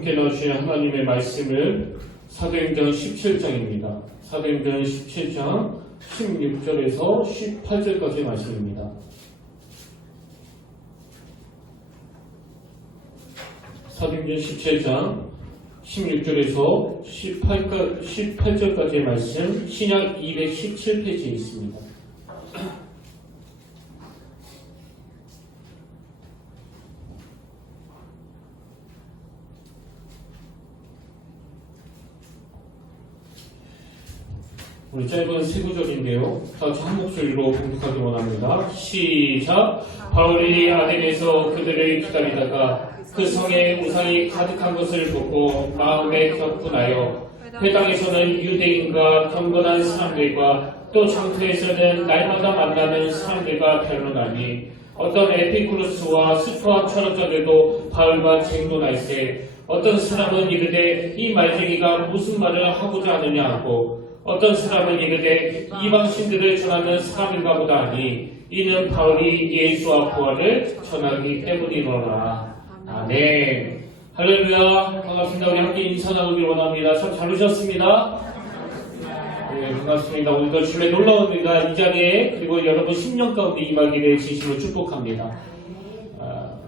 함께 넣으신 하나님의 말씀은 사도행전 17장입니다. 사도행전 17장 16절에서 18절까지의 말씀입니다. 사도행전 17장 16절에서 18절까지의 말씀, 신약 217페이지에 있습니다. 우리 짧은 세 구절인데요. 다 같이 한 목소리로 공독하기 원합니다. 시작! 바울이 아덴에서 그들을 기다리다가 그 성에 우상이 가득한 것을 보고 마음에 격분하여 회당에서는 유대인과 경건한 사람들과 또 장터에서는 날마다 만나는 사람들과 변론하니 어떤 에피쿠루스와 스토아 철학자들도 바울과 쟁론할세 어떤 사람은 이르되 이 말쟁이가 무슨 말을 하고자 하느냐 하고 어떤 사람은 이르되 이방신들을 전하는 사람인가 보다 하니 이는 바울이 예수와 부활을 전하기 때문이로라. 아멘. 할렐루야. 반갑습니다. 우리 함께 인사 나누길 원합니다. 참 잘 오셨습니다. 네, 반갑습니다. 오늘도 주의 놀라운 은혜가 이 자리에 그리고 여러분 10년 가운데 임하기를 진심으로 축복합니다.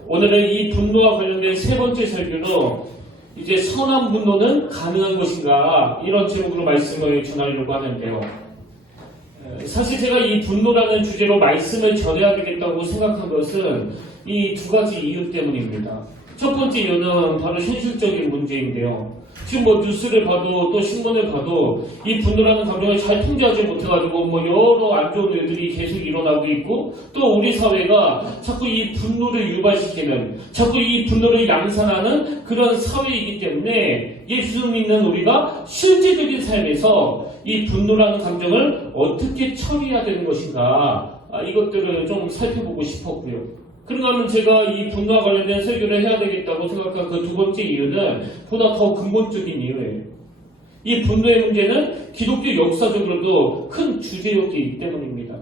오늘은 이 분노와 관련된 세 번째 설교로 이제 선한 분노는 가능한 것인가 이런 제목으로 말씀을 전하려고 하는데요. 사실 제가 이 분노라는 주제로 말씀을 전해야 되겠다고 생각한 것은 이 두 가지 이유 때문입니다. 첫 번째 이유는 바로 현실적인 문제인데요. 지금 뉴스를 봐도 또 신문을 봐도 이 분노라는 감정을 잘 통제하지 못해가지고 여러 안 좋은 일들이 계속 일어나고 있고 또 우리 사회가 자꾸 이 분노를 유발시키는 자꾸 이 분노를 양산하는 그런 사회이기 때문에 예수 믿는 우리가 실제적인 삶에서 이 분노라는 감정을 어떻게 처리해야 되는 것인가 이것들을 좀 살펴보고 싶었고요. 그런가 하면 제가 이 분노와 관련된 설교를 해야 되겠다고 생각한 그 두 번째 이유는 보다 더 근본적인 이유예요. 이 분노의 문제는 기독교 역사적으로도 큰 주제였기 때문입니다.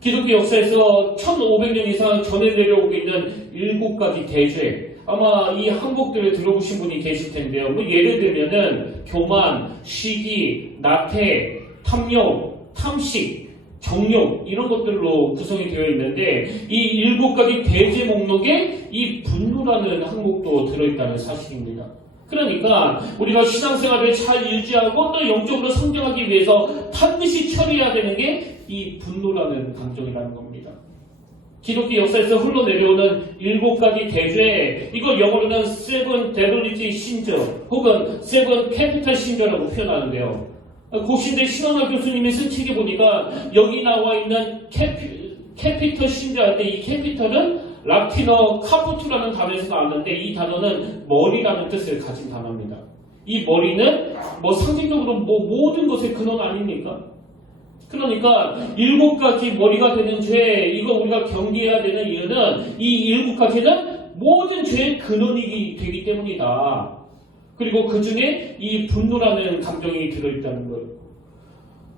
기독교 역사에서 1500년 이상 전해 내려오고 있는 7가지 대죄, 아마 이 항목들을 들어보신 분이 계실 텐데요. 예를 들면은 교만, 시기, 나태, 탐욕, 탐식, 정욕 이런 것들로 구성이 되어 있는데 이 7가지 대죄 목록에 이 분노라는 항목도 들어있다는 사실입니다. 그러니까 우리가 신앙생활을 잘 유지하고 또 영적으로 성장하기 위해서 반드시 처리해야 되는 게 이 분노라는 감정이라는 겁니다. 기독교 역사에서 흘러내려오는 7가지 대죄, 이거 영어로는 Seven Deadly Sins 혹은 Seven Capital Sins라고 표현하는데요. 고신대 신원학 교수님이 쓴 책에 보니까 여기 나와 있는 캐피털 신자 할 때 이 캐피털은 라틴어 카푸투라는 단어에서 나왔는데 이 단어는 머리라는 뜻을 가진 단어입니다. 이 머리는 상징적으로 모든 것의 근원 아닙니까? 그러니까 7가지 머리가 되는 죄, 이거 우리가 경계해야 되는 이유는 이 7가지는 모든 죄의 근원이 되기 때문이다. 그리고 그 중에 이 분노라는 감정이 들어있다는 거예요.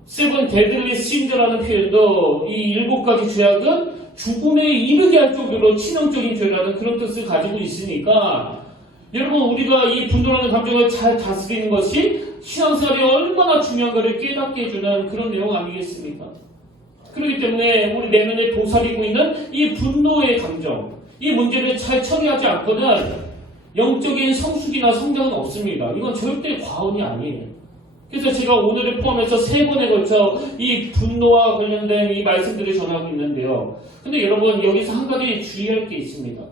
세븐 데들리 신즈라는 표현도 이 7가지 죄악은 죽음에 이르게 할 정도로 치명적인 죄라는 그런 뜻을 가지고 있으니까 여러분 우리가 이 분노라는 감정을 잘 다스리는 것이 신앙생활이 얼마나 중요한가를 깨닫게 해주는 그런 내용 아니겠습니까? 그렇기 때문에 우리 내면에 도사리고 있는 이 분노의 감정, 이 문제를 잘 처리하지 않고는 영적인 성숙이나 성장은 없습니다. 이건 절대 과언이 아니에요. 그래서 제가 오늘을 포함해서 3번에 걸쳐 이 분노와 관련된 이 말씀들을 전하고 있는데요. 근데 여러분 여기서 한 가지 주의할 게 있습니다.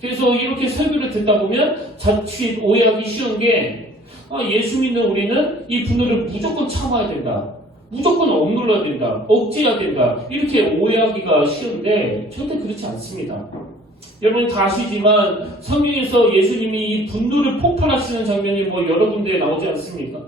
그래서 이렇게 설교를 듣다 보면 자칫 오해하기 쉬운 게 예수 믿는 우리는 이 분노를 무조건 참아야 된다. 무조건 억눌러야 된다. 억제해야 된다. 이렇게 오해하기가 쉬운데 절대 그렇지 않습니다. 여러분 다 아시지만 성경에서 예수님이 이 분노를 폭발하시는 장면이 여러 군데에 나오지 않습니까?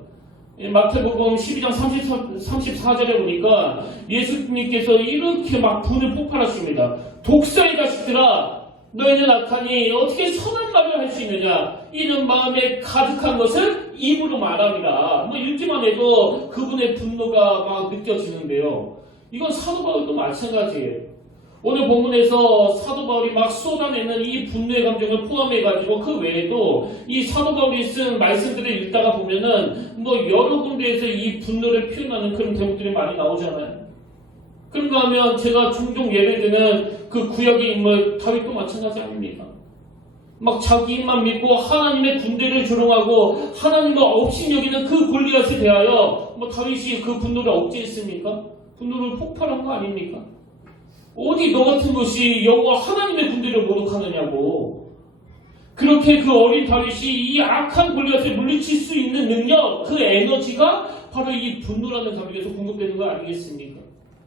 마태복음 12장 34절에 보니까 예수님께서 이렇게 막 분을 폭발하십니다. 독사의 자식들아 너희는 악하니 어떻게 선한 말을 할 수 있느냐 이는 마음에 가득한 것을 입으로 말함이라. 읽기만 해도 그분의 분노가 막 느껴지는데요. 이건 사도 바울도 마찬가지예요. 오늘 본문에서 사도 바울이 막 쏟아내는 이 분노의 감정을 포함해가지고 그 외에도 이 사도 바울이 쓴 말씀들을 읽다가 보면은 뭐 여러 군데에서 이 분노를 표현하는 그런 대목들이 많이 나오잖아요. 그런가 하면 제가 종종 예를 드는 그 구약의 인물 다윗도 마찬가지 아닙니까? 막 자기 힘만 믿고 하나님의 군대를 조롱하고 하나님과 없이 여기는 그 골리앗에 대하여 뭐 다윗이 그 분노를 억제했습니까? 분노를 폭발한 거 아닙니까? 어디 너 같은 것이 여호와 하나님의 군대를 모독하느냐고. 그렇게 그 어린 다윗이 이 악한 골리앗을 물리칠 수 있는 능력, 그 에너지가 바로 이 분노라는 감정에서 공급되는 거 아니겠습니까?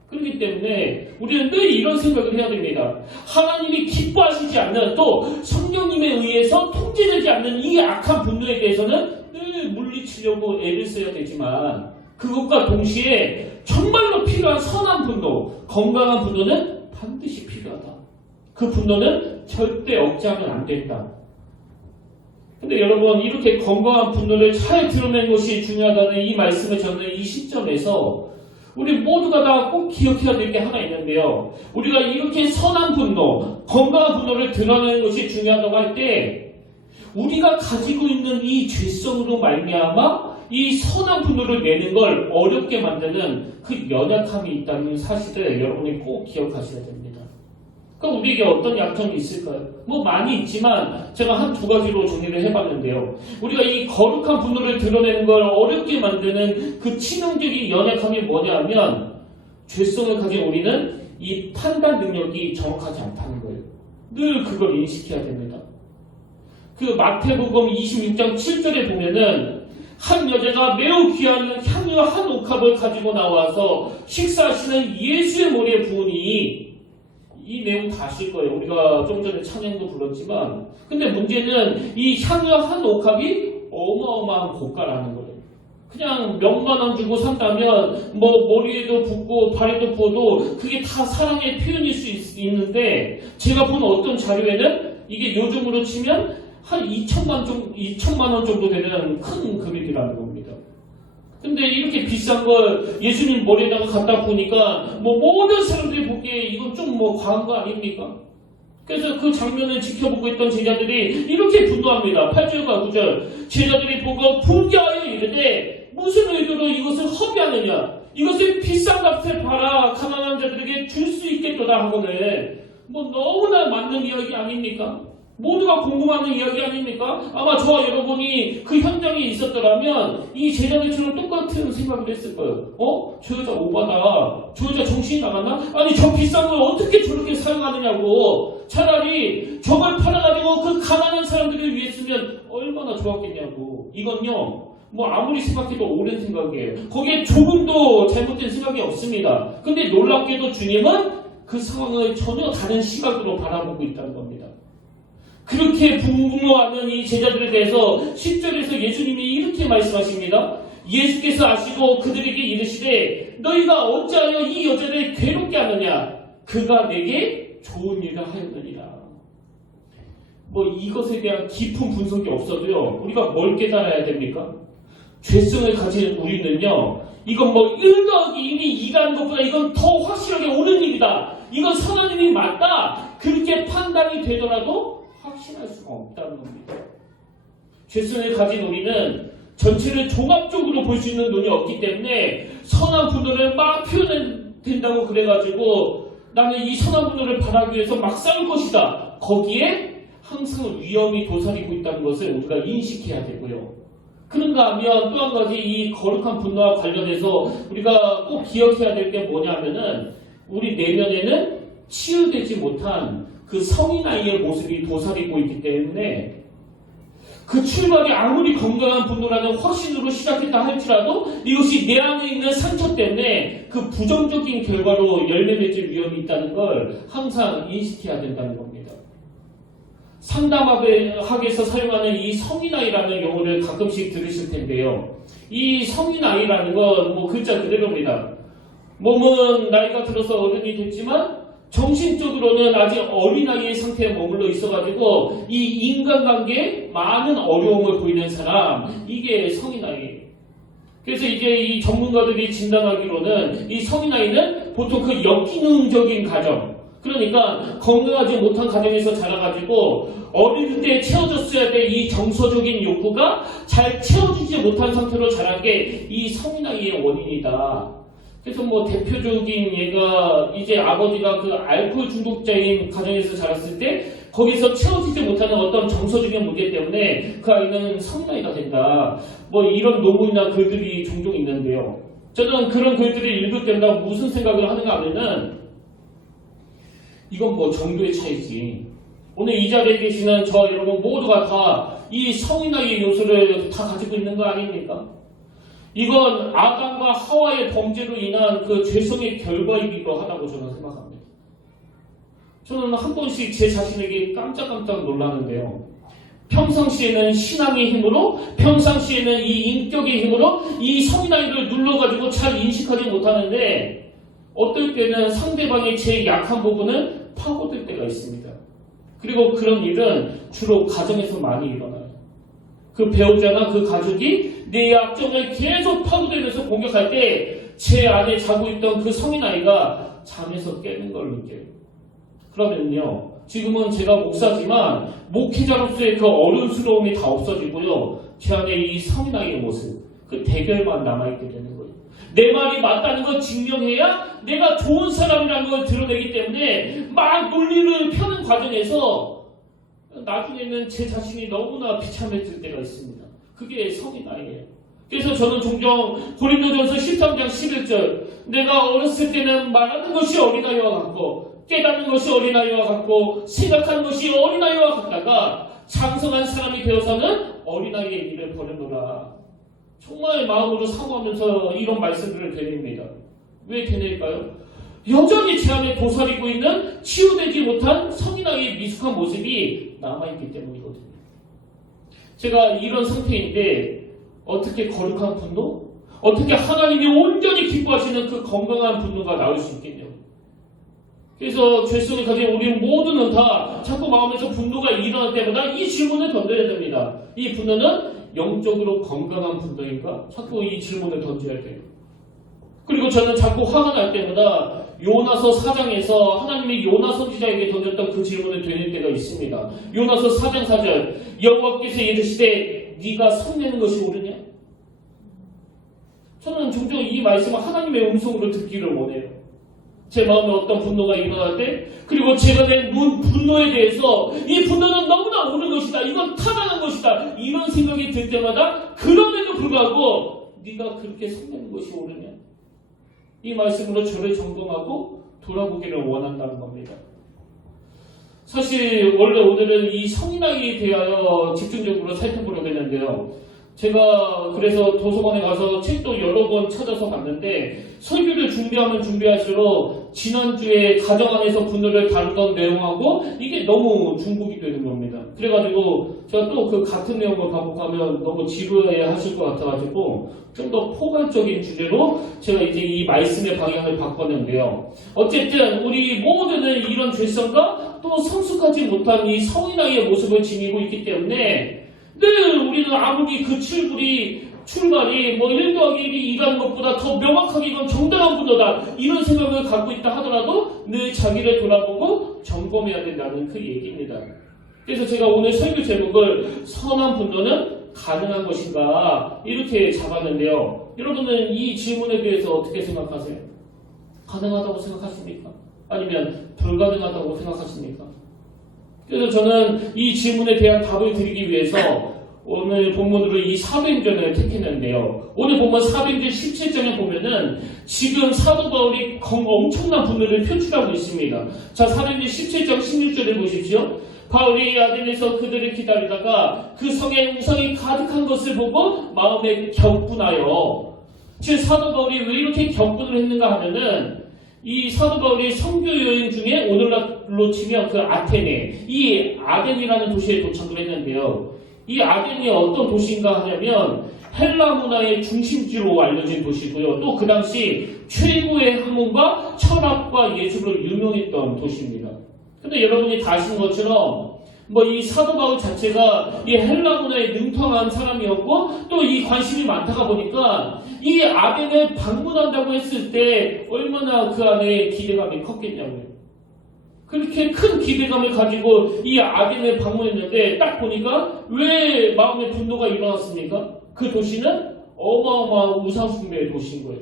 그렇기 때문에 우리는 늘 이런 생각을 해야 됩니다. 하나님이 기뻐하시지 않는, 또 성령님에 의해서 통제되지 않는 이 악한 분노에 대해서는 늘 물리치려고 애를 써야 되지만, 그것과 동시에 정말로 필요한 선한 분노, 건강한 분노는 반드시 필요하다. 그 분노는 절대 억제하면 안 된다. 근데 여러분, 이렇게 건강한 분노를 잘 드러낸 것이 중요하다는 이 말씀을 저는 이 시점에서 우리 모두가 다 꼭 기억해야 될 게 하나 있는데요. 우리가 이렇게 선한 분노, 건강한 분노를 드러내는 것이 중요하다고 할 때 우리가 가지고 있는 이 죄성으로 말미암아 이 선한 분노를 내는 걸 어렵게 만드는 그 연약함이 있다는 사실을 여러분이 꼭 기억하셔야 됩니다. 그럼 우리에게 어떤 약점이 있을까요? 뭐 많이 있지만 제가 한 두 가지로 정리를 해봤는데요. 우리가 이 거룩한 분노를 드러내는 걸 어렵게 만드는 그 치명적인 연약함이 뭐냐면, 죄성을 가진 우리는 이 판단 능력이 정확하지 않다는 거예요. 늘 그걸 인식해야 됩니다. 그 마태복음 26장 7절에 보면은 한 여자가 매우 귀한 향유 한 옥합을 가지고 나와서 식사하시는 예수의 머리에 부으니, 이 내용 다 아실 거예요. 우리가 좀 전에 찬양도 불렀지만, 근데 문제는 이 향유 한 옥합이 어마어마한 고가라는 거예요. 그냥 몇만 원 주고 산다면 뭐 머리에도 붓고 발에도 부어도 그게 다 사랑의 표현일 수 있는데, 제가 본 어떤 자료에는 이게 요즘으로 치면 한 2천만 원 정도 되는 큰 금액이라는 겁니다. 근데 이렇게 비싼 걸 예수님 머리에다가 갖다 보니까 뭐 모든 사람들이 보기에 이건 좀 뭐 과한 거 아닙니까? 그래서 그 장면을 지켜보고 있던 제자들이 이렇게 분노합니다. 8절과 9절. 제자들이 보고 분개하여 이르되 무슨 의도로 이것을 허비하느냐? 이것을 비싼 값에 팔아 가난한 자들에게 줄 수 있겠도다 하고는, 뭐 너무나 맞는 이야기 아닙니까? 모두가 궁금하는 이야기 아닙니까? 아마 저와 여러분이 그 현장에 있었더라면 이 제자들처럼 똑같은 생각을 했을 거예요. 저 여자 오바다. 저 여자 정신이 나갔나? 아니, 저 비싼 걸 어떻게 저렇게 사용하느냐고. 차라리 저걸 팔아가지고 그 가난한 사람들을 위해 쓰면 얼마나 좋았겠냐고. 이건요, 뭐 아무리 생각해도 옳은 생각이에요. 거기에 조금도 잘못된 생각이 없습니다. 근데 놀랍게도 주님은 그 상황을 전혀 다른 시각으로 바라보고 있다는 겁니다. 그렇게 분노하는 이 제자들에 대해서 10절에서 예수님이 이렇게 말씀하십니다. 예수께서 아시고 그들에게 이르시되 너희가 어찌하여 이 여자를 괴롭게 하느냐? 그가 내게 좋은 일을 하였느니라. 뭐 이것에 대한 깊은 분석이 없어도요, 우리가 뭘 깨달아야 됩니까? 죄성을 가진 우리는요, 이건 뭐 1 더하기 1이 2가 하는 것보다 이건 더 확실하게 옳은 일이다. 이건 선한 일이 맞다. 그렇게 판단이 되더라도 확신할 수가 없다는 겁니다. 죄성을 가진 우리는 전체를 종합적으로 볼 수 있는 눈이 없기 때문에 선한 분노를 막 표현된다고 그래가지고 나는 이 선한 분노를 바라기 위해서 막 싸울 것이다. 거기에 항상 위험이 도사리고 있다는 것을 우리가 인식해야 되고요. 그런가 하면 또 한 가지 이 거룩한 분노와 관련해서 우리가 꼭 기억해야 될 게 뭐냐면은, 우리 내면에는 치유되지 못한 그 성인아이의 모습이 도사리고 있기 때문에 그 출발이 아무리 건강한 분노라는 확신으로 시작했다 할지라도 이것이 내 안에 있는 상처 때문에 그 부정적인 결과로 열매 맺을 위험이 있다는 걸 항상 인식해야 된다는 겁니다. 상담학에서 사용하는 이 성인아이라는 용어를 가끔씩 들으실 텐데요. 이 성인아이라는 건 뭐 글자 그대로입니다. 몸은 나이가 들어서 어른이 됐지만 정신적으로는 아직 어린아이의 상태에 머물러 있어가지고 이 인간관계에 많은 어려움을 보이는 사람, 이게 성인아이예요. 그래서 이제 이 전문가들이 진단하기로는 이 성인아이는 보통 그 역기능적인 가정, 그러니까 건강하지 못한 가정에서 자라가지고 어릴 때 채워졌어야 될 이 정서적인 욕구가 잘 채워지지 못한 상태로 자란 게 이 성인아이의 원인이다. 그래서 뭐 대표적인 예가 이제 아버지가 그 알코올 중독자인 가정에서 자랐을 때 거기서 채워지지 못하는 어떤 정서적인 문제 때문에 그 아이는 성인아이가 된다. 뭐 이런 논문이나 글들이 종종 있는데요. 저는 그런 글들을 읽을 때마다 무슨 생각을 하는가 하면은 이건 뭐 정도의 차이지. 오늘 이 자리에 계시는 저 여러분 모두가 다 이 성인아이의 요소를 다 가지고 있는 거 아닙니까? 이건 아담과 하와의 범죄로 인한 그 죄성의 결과이기도 하다고 저는 생각합니다. 저는 한 번씩 제 자신에게 깜짝깜짝 놀라는데요. 평상시에는 신앙의 힘으로, 평상시에는 이 인격의 힘으로 이 성인아이를 눌러가지고 잘 인식하지 못하는데 어떨 때는 상대방의 제 약한 부분을 파고들 때가 있습니다. 그리고 그런 일은 주로 가정에서 많이 일어나요. 그 배우자나 그 가족이 내 약점을 계속 파고들면서 공격할 때 제 안에 자고 있던 그 성인아이가 잠에서 깨는 걸 느껴요. 그러면요, 지금은 제가 목사지만 목회자로서의 그 어른스러움이 다 없어지고요, 제 안에 이 성인아이의 모습, 그 대결만 남아있게 되는 거예요. 내 말이 맞다는 걸 증명해야 내가 좋은 사람이라는 걸 드러내기 때문에 막 논리를 펴는 과정에서 나중에는 제 자신이 너무나 비참해질 때가 있습니다. 그게 성인아이예요. 그래서 저는 종종 고린도전서 13장 11절 내가 어렸을 때는 말하는 것이 어린아이와 같고 깨닫는 것이 어린아이와 같고 생각하는 것이 어린아이와 같다가 장성한 사람이 되어서는 어린아이의 일을 버리노라. 정말 마음으로 사모하면서 이런 말씀들을 드립니다. 왜 되낼까요? 여전히 제 안에 도사리고 있는 치유되지 못한 성인아이의 미숙한 모습이 남아있기 때문이거든요. 제가 이런 상태인데 어떻게 거룩한 분노? 어떻게 하나님이 온전히 기뻐하시는 그 건강한 분노가 나올 수 있겠냐고. 그래서 죄성이 가진 우리 모두는 다 자꾸 마음에서 분노가 일어날 때마다 이 질문을 던져야 됩니다. 이 분노는 영적으로 건강한 분노인가? 자꾸 이 질문을 던져야 돼요. 그리고 저는 자꾸 화가 날 때마다 요나서 4장에서 하나님이 요나 선지자에게 던졌던 그 질문을 드릴 때가 있습니다. 요나서 4장 4절 여호와께서 이르시되 네가 성내는 것이 옳으냐? 저는 종종 이 말씀을 하나님의 음성으로 듣기를 원해요. 제 마음에 어떤 분노가 일어날 때, 그리고 제가 낸 분노에 대해서 이 분노는 너무나 옳은 것이다, 이건 타당한 것이다, 이런 생각이 들 때마다 그럼에도 불구하고 네가 그렇게 성내는 것이 옳으냐? 이 말씀으로 저를 점검하고 돌아보기를 원한다는 겁니다. 사실 원래 오늘은 이 성인아이에 대하여 집중적으로 살펴보려고 했는데요. 제가 그래서 도서관에 가서 책도 여러 번 찾아서 봤는데 설교를 준비하면 준비할수록 지난주에 가정 안에서 분노를 다루던 내용하고 이게 너무 중복이 되는 겁니다. 그래가지고 제가 또 그 같은 내용을 반복하면 너무 지루해 하실 것 같아가지고 좀 더 포괄적인 주제로 제가 이제 이 말씀의 방향을 바꿨는데요. 어쨌든 우리 모두는 이런 죄성과 또 성숙하지 못한 이 성인아이의 모습을 지니고 있기 때문에 늘 우리는 아무리 그 출발이 뭐 1 더하기 1이 2라는 것보다 더 명확하게 이건 정당한 분노다 이런 생각을 갖고 있다 하더라도 늘 자기를 돌아보고 점검해야 된다는 그 얘기입니다. 그래서 제가 오늘 설교 제목을 선한 분노는 가능한 것인가 이렇게 잡았는데요. 여러분은 이 질문에 대해서 어떻게 생각하세요? 가능하다고 생각하십니까? 아니면 불가능하다고 생각하십니까? 그래서 저는 이 질문에 대한 답을 드리기 위해서 오늘 본문으로 이 사도행전을 택했는데요. 오늘 본문 사도행전 17장에 보면은 지금 사도 바울이 엄청난 분노를 표출하고 있습니다. 자, 사도행전 17장 16절에 보십시오. 바울이 아덴에서 그들을 기다리다가 그 성에 우상이 가득한 것을 보고 마음에 격분하여, 즉 사도 바울이 왜 이렇게 격분을 했는가 하면은 이 사도 바울이 선교 여행 중에 오늘날로 치면 그 아테네, 이 아덴이라는 도시에 도착을 했는데요. 이 아덴이 어떤 도시인가 하냐면 헬라 문화의 중심지로 알려진 도시고요. 또 그 당시 최고의 학문과 철학과 예술로 유명했던 도시입니다. 근데 여러분이 다 아시는 것처럼 뭐 이 사도 바울 자체가 이 헬라 문화에 능통한 사람이었고 또 이 관심이 많다가 보니까 이 아덴을 방문한다고 했을 때 얼마나 그 안에 기대감이 컸겠냐고요. 그렇게 큰 기대감을 가지고 이 아덴을 방문했는데 딱 보니까 왜 마음의 분노가 일어났습니까? 그 도시는 어마어마한 우상 숭배의 도시인 거예요.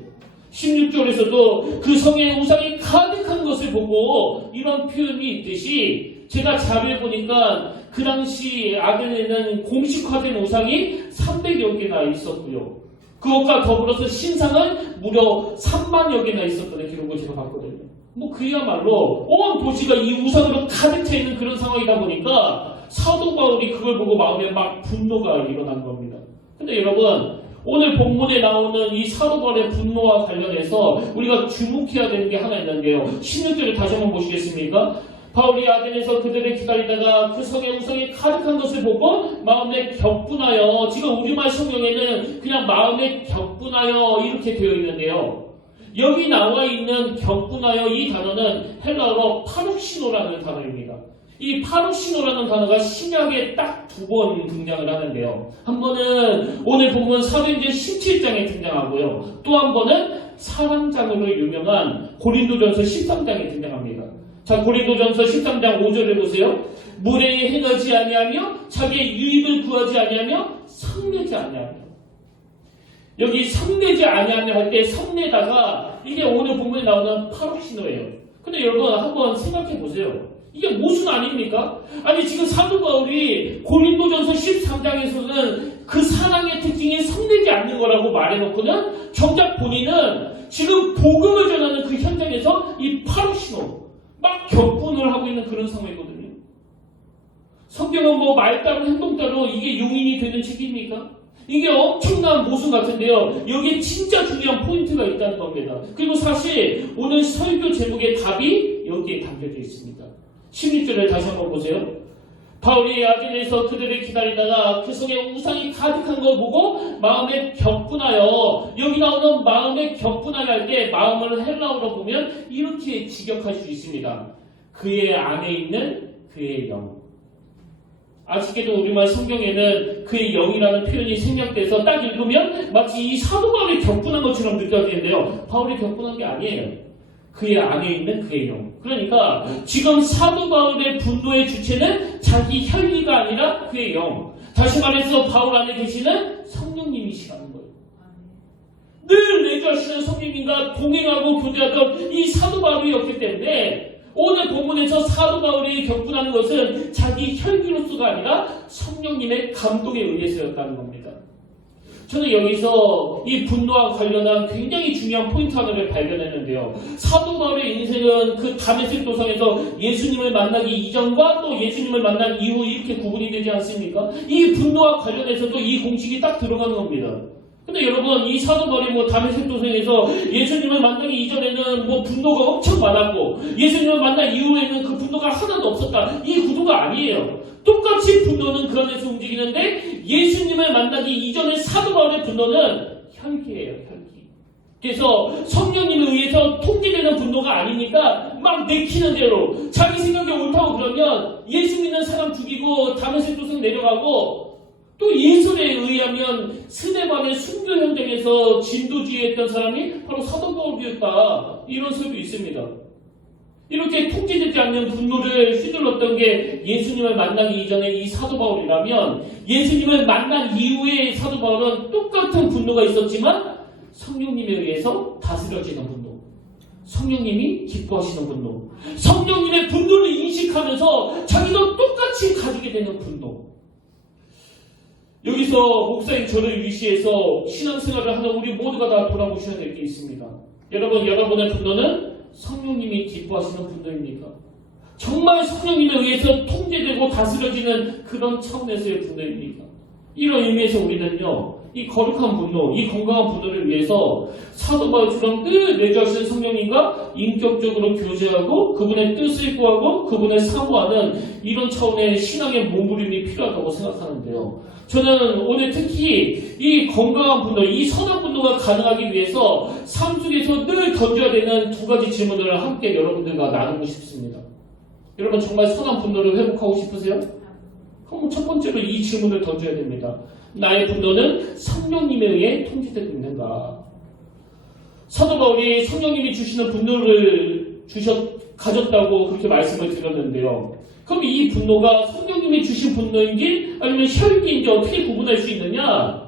16절에서도 그 성에 우상이 가득한 것을 보고 이런 표현이 있듯이 제가 자료에 보니까 그 당시 아덴에는 공식화된 우상이 300여 개나 있었고요. 그것과 더불어서 신상은 무려 3만여 개나 있었다는 기록을 제가 봤거든요. 뭐 그야말로 온 도시가 이 우상으로 가득 차 있는 그런 상황이다 보니까 사도 바울이 그걸 보고 마음에 막 분노가 일어난 겁니다. 근데 여러분, 오늘 본문에 나오는 이 사도 바울의 분노와 관련해서 우리가 주목해야 되는 게 하나 있는데요. 16절을 다시 한번 보시겠습니까? 바울이 아덴에서 그들을 기다리다가 그 성에 우상이 가득한 것을 보고 마음에 격분하여, 지금 우리말 성경에는 그냥 마음에 격분하여 이렇게 되어 있는데요. 여기 나와 있는 격분하여 이 단어는 헬라어로 파룩시노라는 단어입니다. 이 파룩시노라는 단어가 신약에 딱 2번 등장을 하는데요. 한 번은 오늘 본문 사도행전 17장에 등장하고요. 또 한 번은 사랑장으로 유명한 고린도전서 13장에 등장합니다. 자, 고린도전서 13장 5절을 보세요. 무례에 행하지 아니하며 자기의 유익을 구하지 아니하며 성내지 아니하며. 여기 성내지 아니하며 할 때 성내다가 이게 오늘 본문에 나오는 파룩시노예요. 근데 여러분 한번 생각해 보세요. 이게 모순 아닙니까? 아니 지금 사도 바울이 고린도전서 13장에서는 그 사랑의 특징이 성내지 않는 거라고 말해놓고는 정작 본인은 지금 복음을 전하는 그 현장에서 이 파룩시노 막 격분을 하고 있는 그런 상황이거든요. 성경은 뭐 말 따로 행동 따로 이게 용인이 되는 책입니까? 이게 엄청난 모순 같은데요. 여기에 진짜 중요한 포인트가 있다는 겁니다. 그리고 사실 오늘 설교 제목의 답이 여기에 담겨져 있습니다. 16절을 다시 한번 보세요. 바울이 아덴에서 그들을 기다리다가 그 성에 우상이 가득한 걸 보고 마음에 격분하여, 여기 나오는 마음에 격분하여 할 때 마음을 헬라어로 보면 이렇게 직역할 수 있습니다. 그의 안에 있는 그의 영. 아쉽게도 우리말 성경에는 그의 영이라는 표현이 생략돼서 딱 읽으면 마치 이 사도 바울이 격분한 것처럼 느껴지는데요. 바울이 격분한 게 아니에요. 그의 안에 있는 그의 영. 그러니까 지금 사도 바울의 분노의 주체는 자기 혈기가 아니라 그의 영. 다시 말해서 바울 안에 계시는 성령님이시라는 거예요. 늘 내주하시는 성령님과 동행하고 교제하던 이 사도 바울이었기 때문에 오늘 본문에서 사도 바울이 격분하는 것은 자기 혈기로서가 아니라 성령님의 감동에 의해서였다는 겁니다. 저는 여기서 이 분노와 관련한 굉장히 중요한 포인트 하나를 발견했는데요. 사도 바울의 인생은 그 다메섹 도성에서 예수님을 만나기 이전과 또 예수님을 만난 이후 이렇게 구분이 되지 않습니까? 이 분노와 관련해서도 이 공식이 딱 들어가는 겁니다. 근데 여러분, 이 사도 바울이 뭐 다메섹 도성에서 예수님을 만나기 이전에는 뭐 분노가 엄청 많았고 예수님을 만난 이후에는 그 분노가 하나도 없었다. 이 구도가 아니에요. 똑같이 분노는 그 안에서 움직이는데 예수님을 만나기 이전의 사도 바울의 분노는 혈기예요, 혈기. 그래서 성령님에 의해서 통제되는 분노가 아니니까 막 내키는 대로 자기 생각이 옳다고 그러면 예수 믿는 사람 죽이고 다메섹 도성 내려가고, 또 예술에 의하면 스데반의 순교 현장에서 진도주의했던 사람이 바로 사도 바울이었다. 이런 설도 있습니다. 이렇게 통제되지 않는 분노를 휘둘렀던 게 예수님을 만나기 이전에 이 사도 바울이라면 예수님을 만난 이후에 사도 바울은 똑같은 분노가 있었지만 성령님에 의해서 다스려지는 분노, 성령님이 기뻐하시는 분노, 성령님의 분노를 인식하면서 자기도 똑같이 가지게 되는 분노. 여기서 목사님 저를 위시해서 신앙생활을 하는 우리 모두가 다 돌아보셔야 될 게 있습니다. 여러분, 여러분의 분노는 성령님이 기뻐하시는 분노입니까? 정말 성령님에 의해서 통제되고 다스려지는 그런 차원에서의 분노입니까? 이런 의미에서 우리는요, 이 거룩한 분노, 이 건강한 분노를 위해서 사도 바울처럼 늘 내주하시는 성령님과 인격적으로 교제하고 그분의 뜻을 구하고 그분을 사모하는 이런 차원의 신앙의 몸부림이 필요하다고 생각하는데요. 저는 오늘 특히 이 건강한 분노, 이 선한 분노가 가능하기 위해서 삶 속에서 늘 던져야 되는 2가지 질문을 함께 여러분들과 나누고 싶습니다. 여러분 정말 선한 분노를 회복하고 싶으세요? 그럼 첫 번째로 이 질문을 던져야 됩니다. 나의 분노는 성령님에 의해 통제되고 있는가? 사도 바울이 성령님이 주시는 분노를 가졌다고 그렇게 말씀을 드렸는데요. 그럼 이 분노가 성령님이 주신 분노인지 아니면 혈기인지 어떻게 구분할 수 있느냐?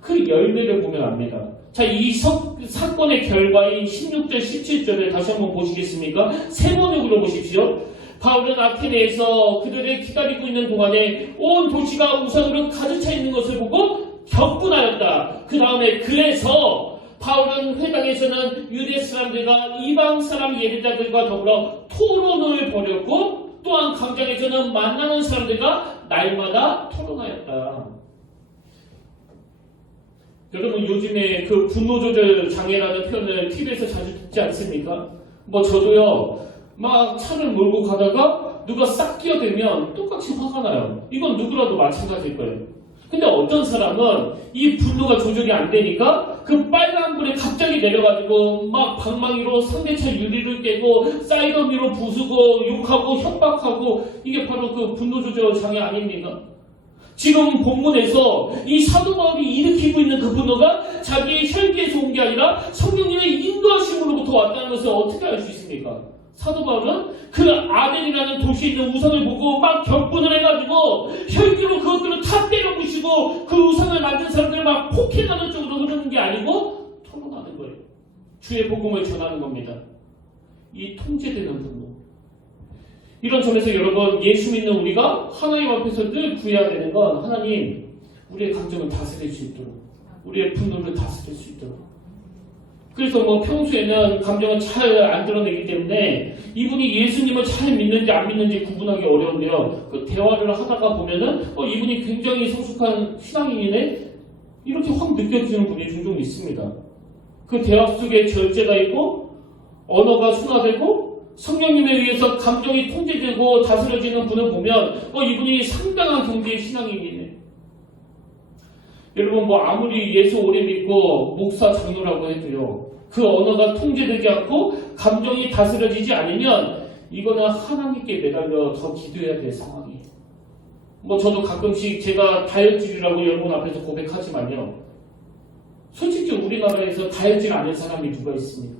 그 열매를 보면 압니다. 자, 이 사건의 결과인 16절, 17절을 다시 한번 보시겠습니까? 세 번역으로 보십시오. 바울은 아테네에서 그들을 기다리고 있는 동안에 온 도시가 우상으로 가득 차 있는 것을 보고 격분하였다. 그 다음에 그래서 바울은 회당에서는 유대 사람들과 이방 사람 예배자들과 더불어 토론을 벌였고 또한 광장에서는 만나는 사람들과 날마다 토론하였다. 여러분 요즘에 그 분노조절 장애라는 표현을 TV에서 자주 듣지 않습니까? 뭐 저도요 막 차를 몰고 가다가 누가 싹 끼어들면 똑같이 화가 나요. 이건 누구라도 마찬가지일 거예요. 근데 어떤 사람은 이 분노가 조절이 안 되니까 그 빨간불에 갑자기 내려가지고 막 방망이로 상대차 유리를 깨고 사이더미로 부수고 욕하고 협박하고 이게 바로 그 분노조절 장애 아닙니까? 지금 본문에서 이 사도 바울이 일으키고 있는 그 분노가 자기의 혈기에서 온 게 아니라 성령님의 인도하심으로부터 왔다는 것을 어떻게 알 수 있습니까? 사도 바울은 그 아덴이라는 도시에 있는 우상을 보고 막 격분을 해가지고 혈기로 그것들을 다 때려부시고 그 우상을 만든 사람들을 막 폭행하는 쪽으로 흐르는 게 아니고 토론하는 거예요. 주의 복음을 전하는 겁니다. 이 통제되는 분노. 이런 점에서 여러분 예수 믿는 우리가 하나님 앞에서 늘 구해야 되는 건 하나님 우리의 감정을 다스릴 수 있도록 우리의 분노를 다스릴 수 있도록 그래서 뭐 평소에는 감정을 잘 안 드러내기 때문에 이분이 예수님을 잘 믿는지 안 믿는지 구분하기 어려운데요. 그 대화를 하다가 보면은 이분이 굉장히 성숙한 신앙인이네 이렇게 확 느껴지는 분이 종종 있습니다. 그 대화 속에 절제가 있고 언어가 순화되고 성령님에 의해서 감정이 통제되고 다스려지는 분을 보면 이분이 상당한 경지의 신앙인이네. 여러분 아무리 예수 오래 믿고 목사 장로라고 해도요. 그 언어가 통제되지 않고 감정이 다스려지지 않으면 이거는 하나님께 매달려 더 기도해야 될 상황이에요. 저도 가끔씩 제가 다혈질이라고 여러분 앞에서 고백하지만요. 솔직히 우리나라에서 다혈질 아는 사람이 누가 있습니까?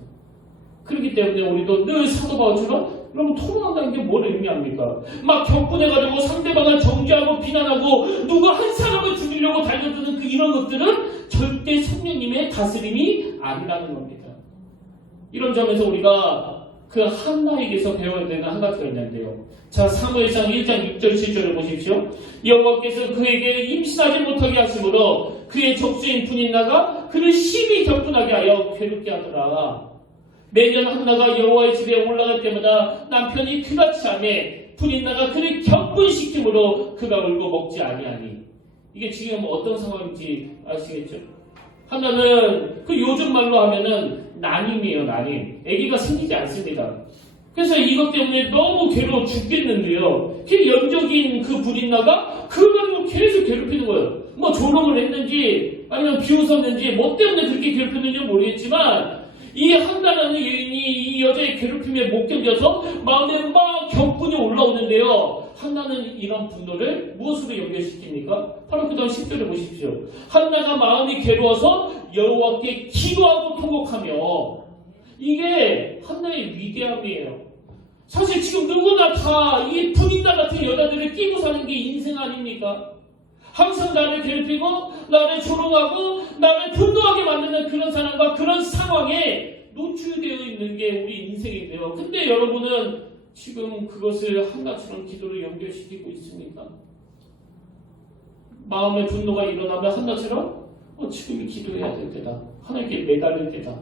그렇기 때문에 우리도 늘 사도 바울처럼 여러분 토론한다는 게 뭘 의미합니까? 막 격분해가지고 상대방을 정죄하고 비난하고 누구 한 사람을 죽이려고 달려드는 이런 것들은 절대 성령님의 다스림이 아니라는 겁니다. 이런 점에서 우리가 그 한나에게서 배워야 되는 한 가지가 있는데요. 자, 사무엘상 1장 6절 7절을 보십시오. 여호와께서 그에게 임신하지 못하게 하심으로 그의 적수인 분인나가 그를 심히 격분하게 하여 괴롭게 하더라. 매년 한나가 여호와의 집에 올라갈 때마다 남편이 그같이 하매 분인나가 그를 격분시킴으로 그가 울고 먹지 아니하니. 이게 지금 어떤 상황인지 아시겠죠? 한나는 그 요즘 말로 하면은 난임이에요, 난임. 아기가 생기지 않습니다. 그래서 이것 때문에 너무 괴로워 죽겠는데요. 그 연적인 그 분인나가 그걸 계속 괴롭히는 거예요. 조롱을 했는지 아니면 비웃었는지 뭐 때문에 그렇게 괴롭혔는지 모르겠지만 이 한나라는 여인이 이 여자의 괴롭힘에 못 견뎌서 마음에 막 격분이 올라오는데요. 한나는 이런 분노를 무엇으로 연결시킵니까? 바로 그 다음 10절을 보십시오. 한나가 마음이 괴로워서 여호와께 기도하고 통곡하며 이게 한나의 위대함이에요. 사실 지금 누구나 다 이 분인나 같은 여자들을 끼고 사는 게 인생 아닙니까? 항상 나를 괴롭히고 나를 조롱하고 나를 분노하게 만드는 그런 사람과 그런 상황에 노출되어 있는 게 우리 인생인데요. 근데 여러분은 지금 그것을 한나처럼 기도를 연결시키고 있습니까? 마음의 분노가 일어나면 한나처럼 지금이 기도해야 될 때다. 하나님께 매달릴 때다.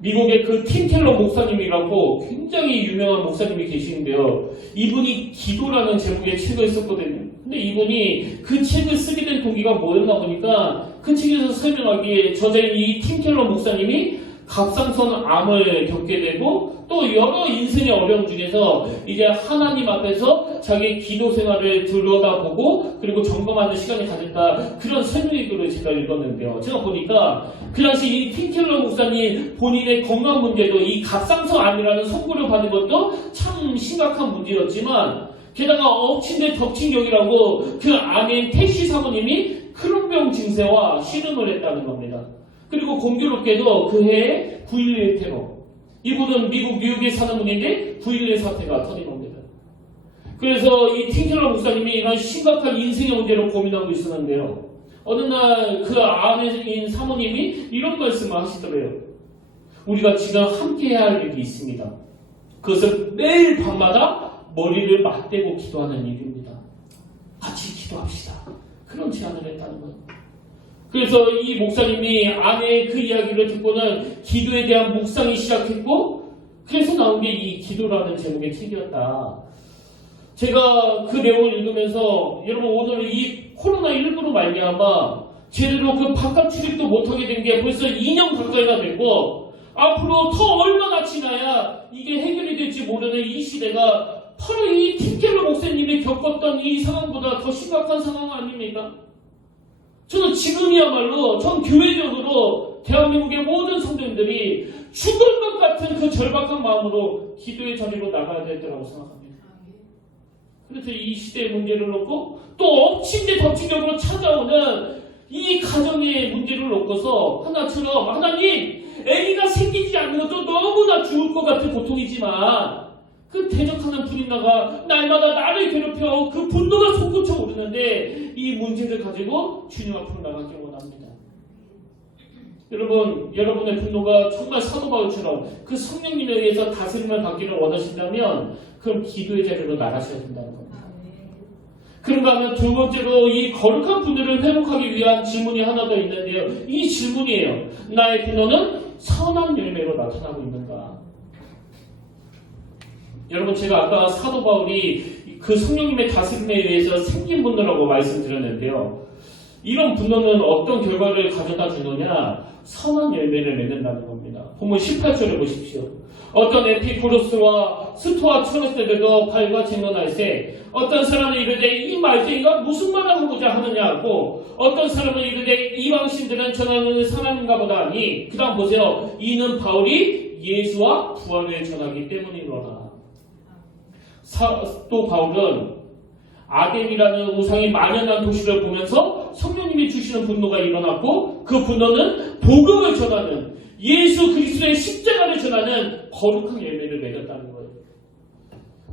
미국의 그 팀 켈러 목사님이라고 굉장히 유명한 목사님이 계시는데요. 이분이 기도라는 제목의 책을 썼거든요. 근데 이분이 그 책을 쓰게 된 동기가 뭐였나 보니까 그 책에서 설명하기에 저자인 이 팀 켈러 목사님이 갑상선 암을 겪게 되고 또 여러 인생의 어려움 중에서 이제 하나님 앞에서 자기 기도 생활을 들여다보고 그리고 점검하는 시간을 가졌다. 그런 설명의 글을 제가 읽었는데요. 제가 보니까 그 당시 이 팀켈러 목사님 본인의 건강 문제도 이 갑상선 암이라는 선고를 받은 것도 참 심각한 문제였지만 게다가 엎친 데 덮친 격이라고 그 아내인 택시 사모님이 크론병 증세와 씨름을 했다는 겁니다. 그리고 공교롭게도 그 해에 9.11 테러 이분은 미국 뉴욕에 사는 분인데 9.11 사태가 터진 겁니다. 그래서 이 팅켈러 목사님이 이런 심각한 인생의 문제로 고민하고 있었는데요. 어느 날 그 아내인 사모님이 이런 말씀을 하시더래요. 우리가 지금 함께 해야 할 일이 있습니다. 그것은 매일 밤마다 머리를 맞대고 기도하는 일입니다. 같이 기도합시다. 그런 제안을 했다는 거예요. 그래서 이 목사님이 아내의 그 이야기를 듣고는 기도에 대한 묵상이 시작했고, 그래서 나온 게 이 기도라는 제목의 책이었다. 제가 그 내용을 읽으면서 여러분 오늘 이 코로나19로 말미암아 제대로 그 바깥 출입도 못하게 된 게 벌써 2년 가까이나 됐고, 앞으로 더 얼마나 지나야 이게 해결이 될지 모르는 이 시대가 바로 이 팅켈러 목사님이 겪었던 이 상황보다 더 심각한 상황 아닙니까? 저는 지금이야말로 전 교회적으로 대한민국의 모든 성도님들이 죽을 것 같은 그 절박한 마음으로 기도의 자리로 나가야 될 때라고 생각합니다. 그래서 이 시대의 문제를 놓고 또 엎친 데 덮친 격으로 찾아오는 이 가정의 문제를 놓고서 하나처럼 하나님, 아기가 생기지 않아도 너무나 죽을 것 같은 고통이지만 그 대적하는 불인나가 날마다 나를 괴롭혀 그 분노가 솟구쳐 오르는데 이 문제를 가지고 주님 앞으로 나가기 원합니다. 여러분, 여러분의 분노가 정말 사도 바울처럼 그 성령님에 의해서 다스림을 받기를 원하신다면 그럼 기도의 자리로 나가셔야 된다는 겁니다. 그런가 하면 두 번째로 이 거룩한 분노를 회복하기 위한 질문이 하나 더 있는데요. 이 질문이에요. 나의 분노는 선한 열매로 나타나고 있는가? 여러분, 제가 아까 사도 바울이 그 성령님의 다스림에 의해서 생긴 분노라고 말씀드렸는데요. 이런 분노는 어떤 결과를 가져다 주느냐? 선한 열매를 맺는다는 겁니다. 본문 18절을 보십시오. 어떤 에피쿠로스와 스토아처럼 발과 쟁론할세 어떤 사람은 이르되 이 말쟁이가 무슨 말을 하고자 하느냐고, 어떤 사람은 이르되 이방신들은 전하는 사람인가 보다 하니, 그 다음 보세요. 이는 바울이 예수와 부활을 전하기 때문이로라. 또 바울은 아덴이라는 우상이 만연한 도시를 보면서 성령님이 주시는 분노가 일어났고, 그 분노는 복음을 전하는, 예수 그리스도의 십자가를 전하는 거룩한 열매를 맺었다는 거예요.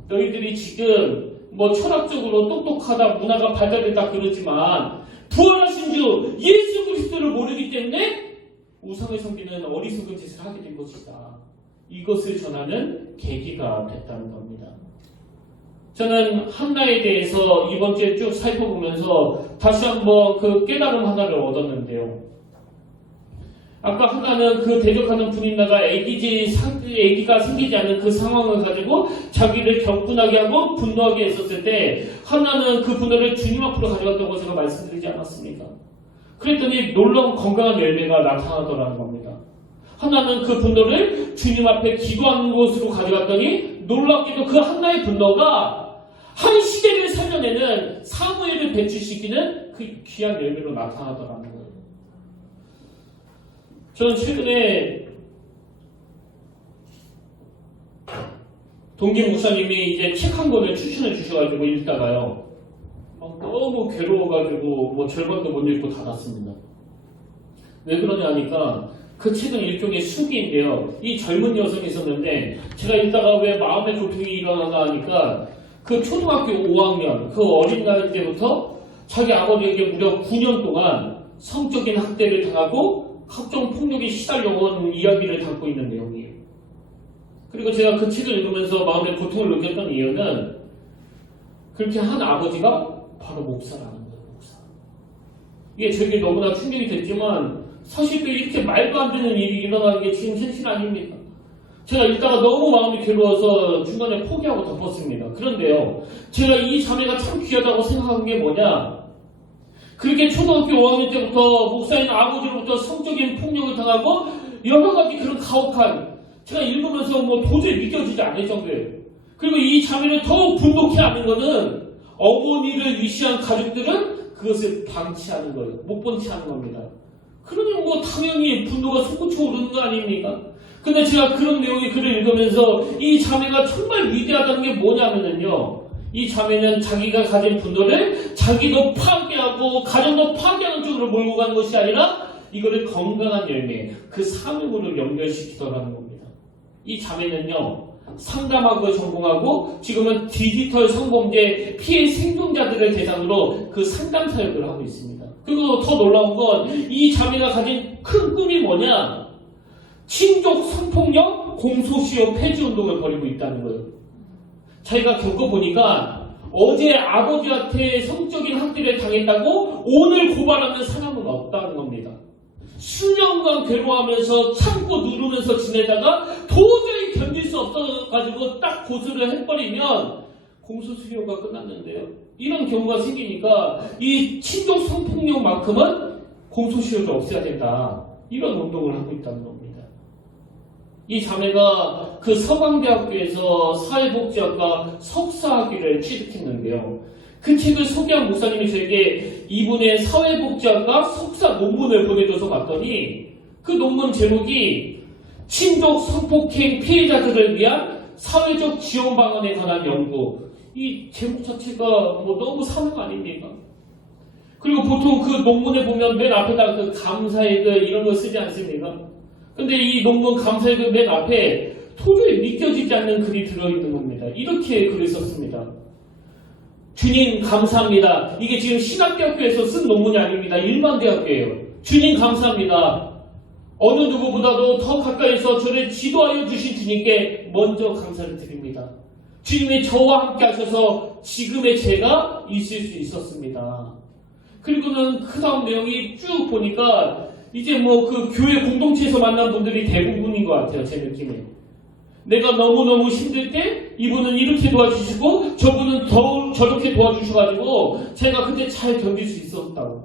너희들이 지금 철학적으로 똑똑하다, 문화가 발달됐다 그러지만 부활하신 주 예수 그리스도를 모르기 때문에 우상을 섬기는 어리석은 짓을 하게 된 것이다. 이것을 전하는 계기가 됐다는 겁니다. 저는 한나에 대해서 이번 주에 쭉 살펴보면서 다시 한번 그 깨달음 하나를 얻었는데요. 아까 한나는 그 대적하는 분인나가 아기가 생기지 않는 그 상황을 가지고 자기를 격분하게 하고 분노하게 했었을 때 한나는 그 분노를 주님 앞으로 가져갔다고 제가 말씀드리지 않았습니까? 그랬더니 놀라운 건강한 열매가 나타나더라는 겁니다. 한나는 그 분노를 주님 앞에 기도하는 곳으로 가져갔더니 놀랍게도 그 한나의 분노가 한 시대를 살려내는 사무엘을 배출시키는 그 귀한 열매로 나타나더라는 거예요. 저는 최근에 동기 목사님이 이제 책 한 권을 추천해 주셔가지고 읽다가요, 너무 괴로워가지고 절반도 못 읽고 닫았습니다. 왜 그러냐 하니까 그 책은 일종의 수기인데요. 이 젊은 여성이 있었는데 제가 읽다가 왜 마음의 고통이 일어나나 하니까 그 초등학교 5학년 그 어린 나이 때부터 자기 아버지에게 무려 9년 동안 성적인 학대를 당하고 각종 폭력에 시달려온 이야기를 담고 있는 내용이에요. 그리고 제가 그 책을 읽으면서 마음의 고통을 느꼈던 이유는 그렇게 한 아버지가 바로 목사라는 거예요. 목사. 이게 저에게 너무나 충격이 됐지만 사실 또 이렇게 말도 안 되는 일이 일어나는 게 지금 현실 아닙니까? 제가 읽다가 너무 마음이 괴로워서 중간에 포기하고 덮었습니다. 그런데요, 제가 이 자매가 참 귀하다고 생각한 게 뭐냐? 그렇게 초등학교 5학년 때부터 목사인 아버지로부터 성적인 폭력을 당하고 여러 가지 그런 가혹한, 제가 읽으면서 도저히 믿겨지지 않을 정도예요. 그리고 이 자매를 더욱 분노케 하는 것은 어머니를 위시한 가족들은 그것을 방치하는 거예요. 못 번치하는 겁니다. 그러면 당연히 분노가 솟구쳐 오르는 거 아닙니까? 근데 제가 그런 내용의 글을 읽으면서 이 자매가 정말 위대하다는 게 뭐냐면요, 이 자매는 자기가 가진 분노를 자기도 파괴하고 가정도 파괴하는 쪽으로 몰고 가는 것이 아니라 이거를 건강한 열매, 그 사명으로 연결시키더라는 겁니다. 이 자매는요, 상담하고 전공하고 지금은 디지털 성범죄 피해 생존자들을 대상으로 그 상담 사역을 하고 있습니다. 그리고 더 놀라운 건 이 자매가 가진 큰 꿈이 뭐냐? 친족 성폭력 공소시효 폐지 운동을 벌이고 있다는 거예요. 자기가 겪어보니까 어제 아버지한테 성적인 학대를 당했다고 오늘 고발하는 사람은 없다는 겁니다. 수년간 괴로워하면서 참고 누르면서 지내다가 도저히 견딜 수 없어가지고 딱 고소를 해버리면 공소시효가 끝났는데요. 이런 경우가 생기니까 이 친족 성폭력만큼은 공소시효를 없애야 된다. 이런 운동을 하고 있다는 겁니다. 이 자매가 그 서강대학교에서 사회복지학과 석사학위를 취득했는데요. 그 책을 소개한 목사님이 저에게 이분의 사회복지학과 석사 논문을 보내줘서 봤더니 그 논문 제목이 친족 성폭행 피해자들을 위한 사회적 지원 방안에 관한 연구. 이 제목 자체가 뭐 너무 사는 거 아닙니까? 그리고 보통 그 논문에 보면 맨 앞에다 그 감사의 글 이런 거 쓰지 않습니까? 근데 이 논문 감사의 글 맨 앞에 도저히 믿겨지지 않는 글이 들어있는 겁니다. 이렇게 글을 썼습니다. 주님 감사합니다. 이게 지금 신학대학교에서 쓴 논문이 아닙니다. 일반 대학교예요. 주님 감사합니다. 어느 누구보다도 더 가까이서 저를 지도하여 주신 주님께 먼저 감사를 드립니다. 주님이 저와 함께 하셔서 지금의 제가 있을 수 있었습니다. 그리고는 그 다음 내용이 쭉 보니까 이제 뭐 그 교회 공동체에서 만난 분들이 대부분인 것 같아요. 제 느낌에. 내가 너무너무 힘들 때 이분은 이렇게 도와주시고 저분은 더 저렇게 도와주셔가지고 제가 그때 잘 견딜 수 있었다고.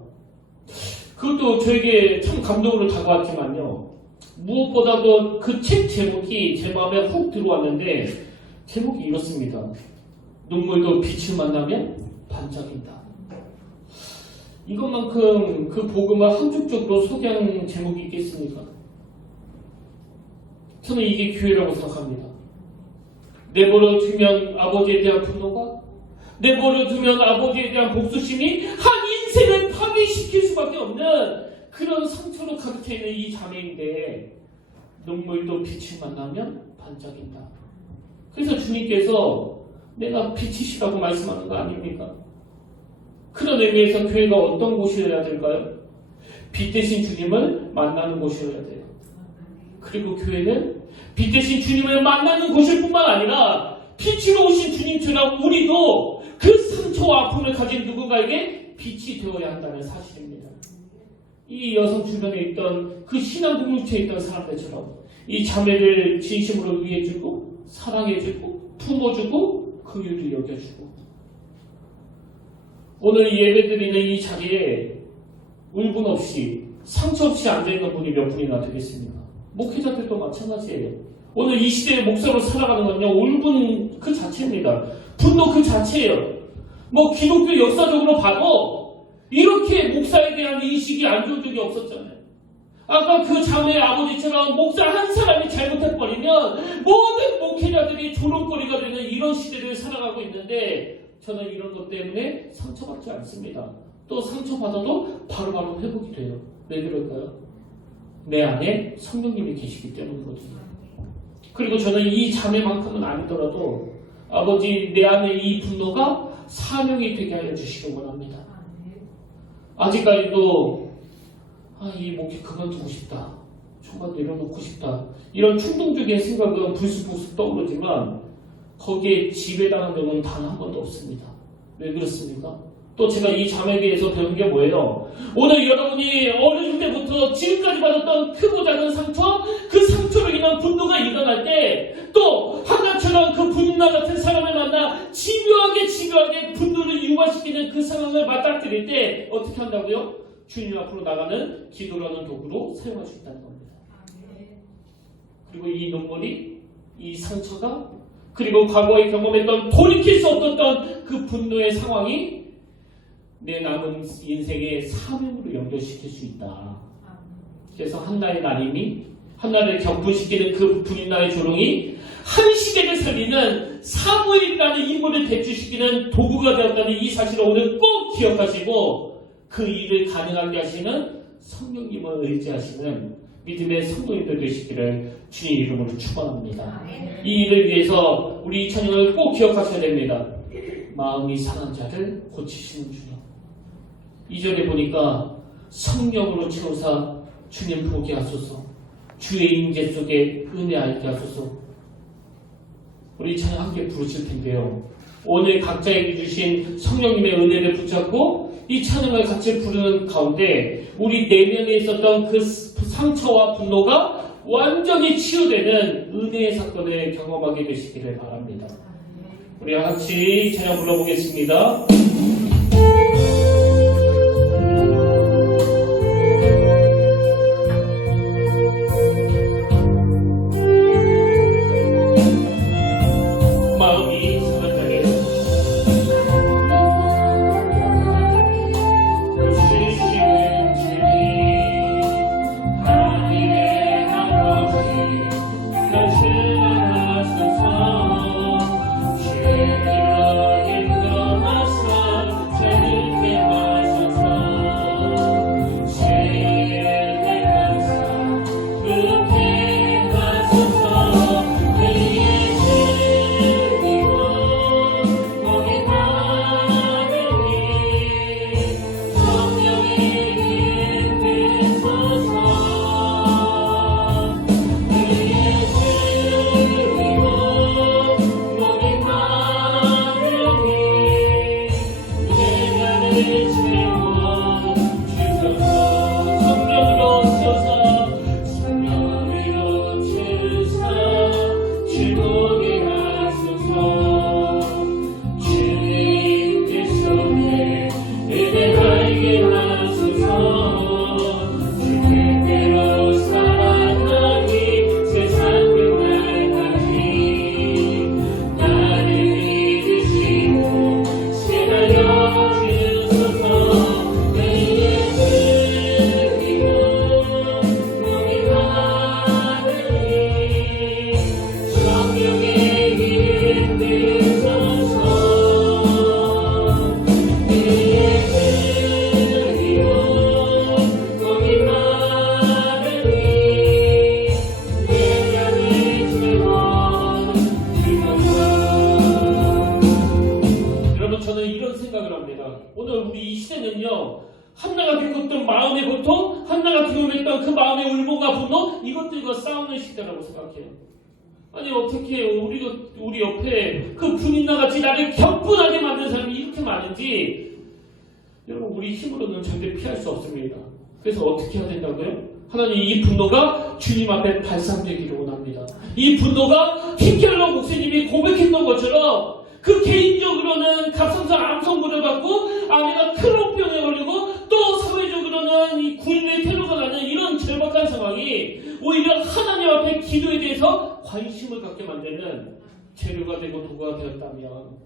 그것도 저에게 참 감동으로 다가왔지만요. 무엇보다도 그 책 제목이 제 마음에 훅 들어왔는데 제목이 이렇습니다. 눈물도 빛을 만나면 반짝인다. 이것만큼 그 복음을 함축적으로 소개하는 제목이 있겠습니까? 저는 이게 교회라고 생각합니다. 내버려 두면 아버지에 대한 분노가, 내버려 두면 아버지에 대한 복수심이 한 인생을 파괴시킬 수밖에 없는 그런 상처로 가득 차 있는 이 자매인데 눈물도 빛을 만나면 반짝인다. 그래서 주님께서 내가 빛이시라고 말씀하는 거 아닙니까? 그런 의미에서 교회가 어떤 곳이어야 될까요? 빛 대신 주님을 만나는 곳이어야 돼요. 그리고 교회는 빛 대신 주님을 만나는 곳일 뿐만 아니라 빛으로 오신 주님처럼 우리도 그 상처와 아픔을 가진 누군가에게 빛이 되어야 한다는 사실입니다. 이 여성 주변에 있던 그 신앙 공동체에 있던 사람들처럼 이 자매를 진심으로 위해주고 사랑해주고 품어주고 긍휼히 여겨주고 오늘 예배드리는 이 자리에 울분 없이 상처 없이 앉아있는 분이 몇 분이나 되겠습니까? 목회자들도 마찬가지예요. 오늘 이 시대의 목사로 살아가는 건요, 울분 그 자체입니다. 분노 그 자체예요. 뭐 기독교 역사적으로 봐도 이렇게 목사에 대한 인식이 안 좋은 적이 없었잖아요. 아까 그 자매의 아버지처럼 목사 한 사람이 잘못해버리면 모든 목회자들이 조롱거리가 되는 이런 시대를 살아가고 있는데 저는 이런 것 때문에 상처받지 않습니다. 또 상처받아도 바로바로 회복이 돼요. 왜 그럴까요? 내 안에 성령님이 계시기 때문이거든요. 그리고 저는 이 자매만큼은 아니더라도 아버지 내 안에 이 분노가 사명이 되게 하여 주시기 원합니다. 아직까지도 이 목회 그만두고 싶다. 정말 내려놓고 싶다. 이런 충동적인 생각은 불쑥불쑥 떠오르지만 거기에 지배당한 적은 단 한 번도 없습니다. 왜 그렇습니까? 또 제가 이 자매에게서 배운 게 뭐예요? 오늘 여러분이 어릴 때부터 지금까지 받았던 크고 작은 상처, 그 상처로 인한 분노가 일어날 때 또 하나처럼 그 분노 같은 사람을 만나 집요하게 분노를 유발시키는 그 상황을 맞닥뜨릴 때 어떻게 한다고요? 주님 앞으로 나가는 기도라는 도구로 사용할 수 있다는 겁니다. 그리고 이 눈물이, 이 상처가, 그리고 과거에 경험했던 돌이킬 수 없었던 그 분노의 상황이 내 남은 인생의 사명으로 연결시킬 수 있다. 그래서 한나의 날임이, 한나를 격분시키는 그 분인나의 조롱이 한 시대를 살리는 사무엘이라는 인물을 대출시키는 도구가 되었다는 이 사실을 오늘 꼭 기억하시고 그 일을 가능하게 하시는 성령님을 의지하시는 믿음의 성도님들 되시기를 주님 이름으로 축원합니다. 이 일을 위해서 우리 이 찬양을 꼭 기억하셔야 됩니다. 마음이 상한 자를 고치시는 주님. 2절에 보니까 성령으로 채우사 주님 보게 하소서, 주의 임재 속에 은혜 알게 하소서. 우리 찬양 함께 부르실 텐데요, 오늘 각자에게 주신 성령님의 은혜를 붙잡고 이 찬양을 같이 부르는 가운데 우리 내면에 있었던 그 상처와 분노가 완전히 치유되는 은혜의 사건을 경험하게 되시기를 바랍니다. 우리 같이 찬양 불러보겠습니다. 마음이 상한 자를 고치시는 주님, 하늘의 아버지 말씀하소서. 죄로 인도하사 자유케 하소서. 죄의 대가사 그렇게 하소서. 의의 주님이여 거기 나르니 성령이 인도소서. 의의 주님이여 거기 나르니 내면을 채워주소서. 성령으로 채우사 성령으로 채우사 즐거게 하소서. 주의 임재 속에 은혜 알게 하소서. 주의 대로 살아가니 세상 끝날까지 나를 믿으시고 새하여 주소서. 의의 주님이여 거기 나르니 성령의 인도소서. 의의 주님이여 거기 나르니 내면을 채워주소서. 여러분, 저는 이런 생각을 합니다. 오늘 우리 이 시대는요, 한나가 겪었던 마음의 고통, 한나가 경험했던 그 마음의 울분과 분노, 이것들과 싸우는 시대라고 생각해요. 아니, 어떻게 우리 옆에 그 분인나같이 나를 격분하게 만든 사람이 이렇게 많은지, 여러분, 우리 힘으로는 절대 피할 수 없습니다. 그래서 어떻게 해야 된다고요? 하나님, 이 분노가 주님 앞에 발산되기를 원합니다. 이 분노가 킹켈러 목사님이 고백했던 것처럼 그 개인적으로는 갑상선 암성물을 받고 아내가 크론병에 걸리고 또 사회적으로는 이 국내 테러가 나는 이런 절박한 상황이 오히려 하나님 앞에 기도에 대해서 관심을 갖게 만드는 재료가 되고 도구가 되었다면,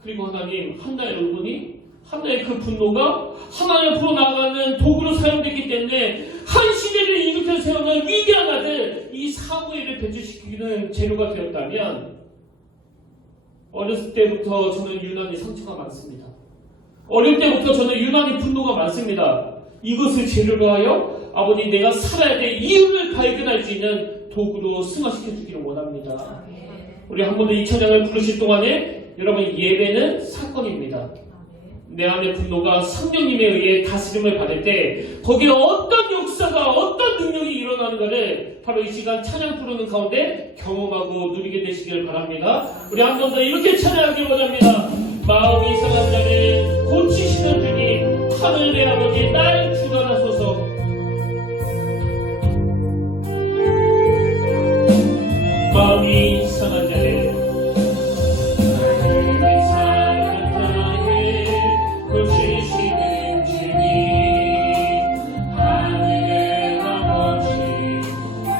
그리고 하나님, 한나의 울분이, 한나의 그 분노가 하나님 앞으로 나아가는 도구로 사용되기 때문에 한 시대를 일으켜 세우는 위대한 아들 이 사무엘을 배출시키는 재료가 되었다면, 어렸을 때부터 저는 유난히 상처가 많습니다. 어릴 때부터 저는 유난히 분노가 많습니다. 이것을 재료로 하여 아버지 내가 살아야 될 이유를 발견할 수 있는 도구로 승화시켜 주기를 원합니다. 우리 한 번 더 이 찬양을 부르실 동안에 여러분, 예배는 사건입니다. 내 안의 분노가 성령님에 의해 다스림을 받을 때 거기에 어떤 역사가, 어떤 능력이 일어나는가를 바로 이 시간 찬양 부르는 가운데 경험하고 누리게 되시길 바랍니다. 우리 한 번 더 이렇게 찬양하길 원합니다. 마음이 상한 자를 고치시는 주님, 하늘의 아버지 날 주관하소서. 마음이 상한 자를 고치시는 주님, 하늘의 아버지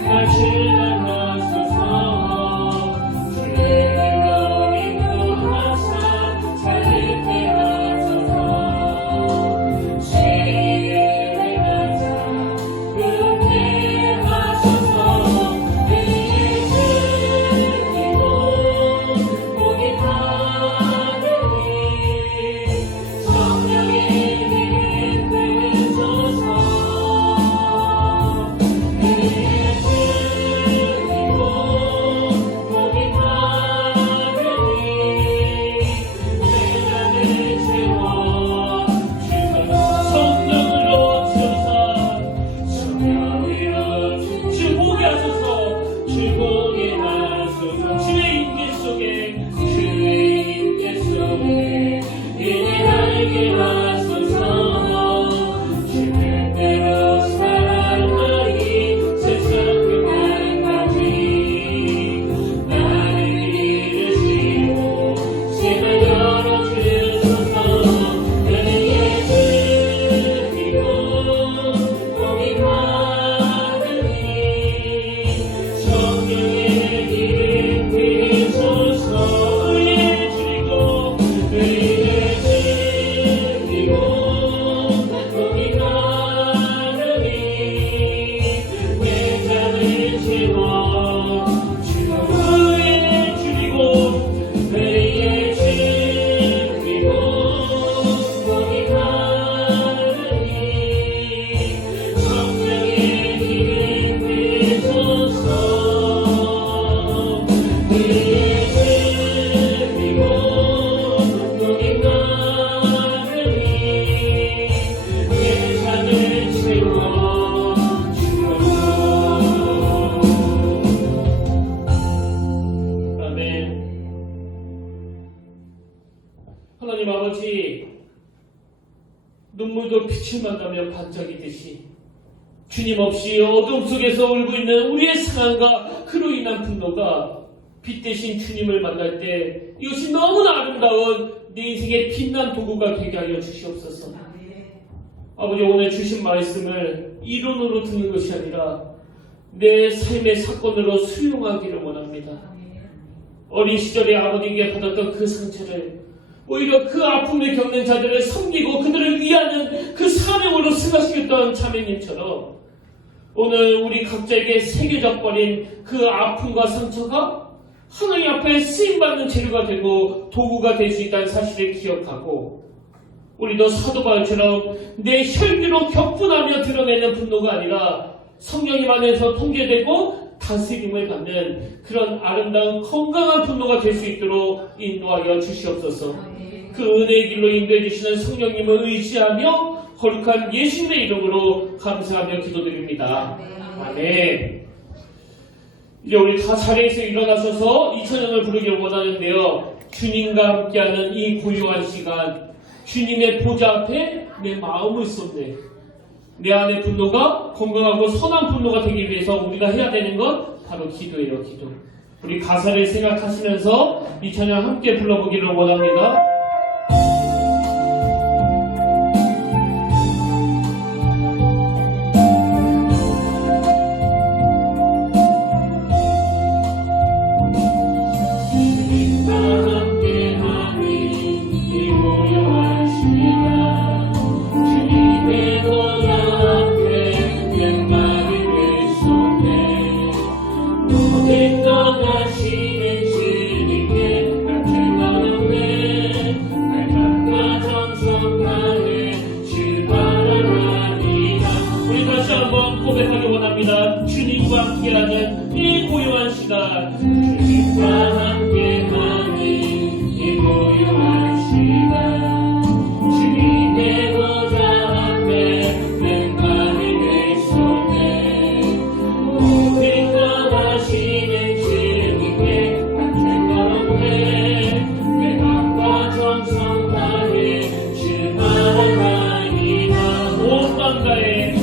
날 주관하소서. 주의로 인도하사 자유케 하소서. 죄의 반짝이듯이 주님 없이 어둠 속에서 울고 있는 우리의 상함과 그로 인한 분노가 빛 대신 주님을 만날 때 이것이 너무나 아름다운 내 인생의 빛난 도구가 되게 하여 주시옵소서. 아버지, 오늘 주신 말씀을 이론으로 듣는 것이 아니라 내 삶의 사건으로 수용하기를 원합니다. 어린 시절에 아버지에게 받았던 그 상처를 오히려 그 아픔을 겪는 자들을 섬기고 그들을 위하는 그 사명으로 승하시겠던 자매님처럼 오늘 우리 각자에게 새겨져 버린 그 아픔과 상처가 하나님 앞에 쓰임받는 재료가 되고 도구가 될 수 있다는 사실을 기억하고 우리도 사도 바울처럼 내 혈기로 격분하며 드러내는 분노가 아니라 성령님 안에서 통제되고 다스림을 받는 그런 아름다운 건강한 분노가 될 수 있도록 인도하여 주시옵소서. 그 은혜의 길로 인도해 주시는 성령님을 의지하며 거룩한 예수님의 이름으로 감사하며 기도드립니다. 아멘. 이제 우리 다 자리에서 일어나셔서 이 찬양을 부르기를 원하는데요. 주님과 함께하는 이 고요한 시간, 주님의 보좌 앞에 내 마음을 쏟네. 내 안의 분노가 건강하고 선한 분노가 되기 위해서 우리가 해야 되는 건 바로 기도예요. 기도. 우리 가사를 생각하시면서 이 찬양 함께 불러보기를 원합니다. 주님과 함께하는 이 고요한 시간, 주님과 함께하는 이 고요한 시간, 주님의 보좌 앞에 내 마음이 내쏟네. 모든 것 하시는 주님께 같은 가운데 내 맘과 정성 다해 주만을 하리라. 온 맘 다해